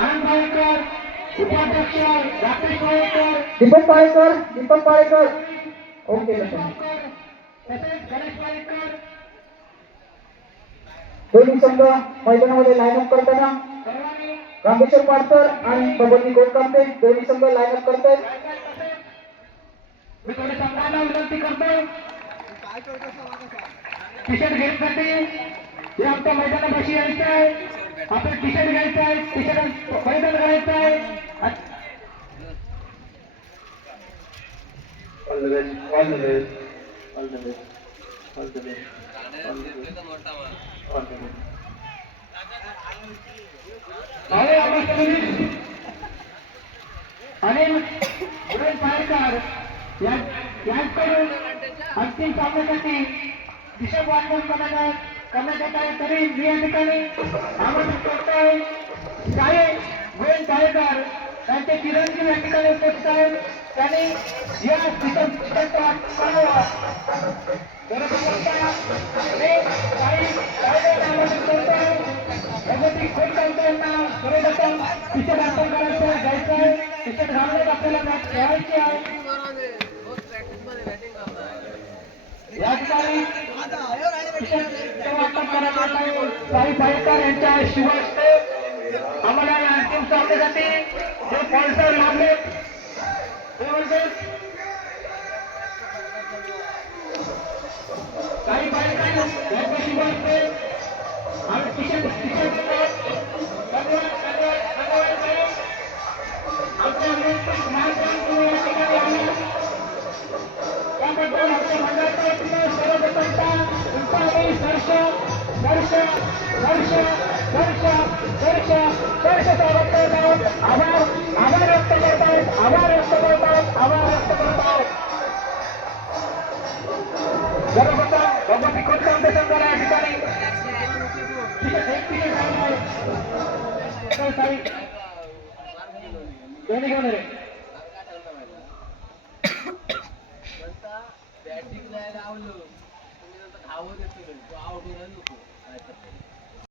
आनंद पाळेकर, उपाध्यक्ष राकेश पाळेकर, दीपक पाळेकर ओके तसेच गणेश पाळेकर दोन्ही संघ मैदानामध्ये लाईन अप करताना सर्वांनी रामेश्वर पाडकर आणि बबली गोडकांते दोन्ही संघ लाईन अप करतायत. मी थोडे संघाला विनंती करतो टी शर्ट घेण्यासाठी हे आमच्या मैदानापाशी यायचं आहे. आपण टी शर्ट घ्यायचं आहे, टी शर्ट मैदान करायचं आहे. All the best, all the best, all the best, all the best, all the best, all the best. Bhave आंबेडकरी आणि उदय पायकर यांच्याकडून अंतिम सामन्यासाठी दिशा वाटप करण्यात येत आहे. तरी मी या ठिकाणी आमंत्रित करतोय साहेब गोविंद पायकर त्यांचे चिरंजीव या ठिकाणी उपस्थित आहेत. त्यांनी या चित्रपटाचा आमंत्रित करतोय. भगवती खोल चालताना सर्वप्रथम टी-शर्ट वाटप करायचं घ्यायचं आहे. टी-शर्ट घालण्यात आपल्याला मॅच खेळायची आहे. या ठिकाणी वाटप करण्यात आहे साई पायकर यांच्या शुभ हस्ते. आम्हाला या अंतिम सामन्यासाठी जे स्पॉन्सर लागले ते म्हणजे साई पायकर यांच्या शुभ हस्ते आम्ही टी-शर्ट आमच्या तुम्ही या ठिकाणी आले त्याबद्दल आमच्या मंडळाच्या वतीनं सर्वप्रथमता तुमचा आम्ही सहर्ष स्वागत करत आहोत. आभार व्यक्त करत आहोत. सर्वप्रथम भगवती खोलकांते संघाला या ठिकाणी एक तिकीट राहिलं आहे. साई दोन्ही घेऊन रे बॅटिंग जायला आवलं तुम्ही खावं देतो आउट होणार नको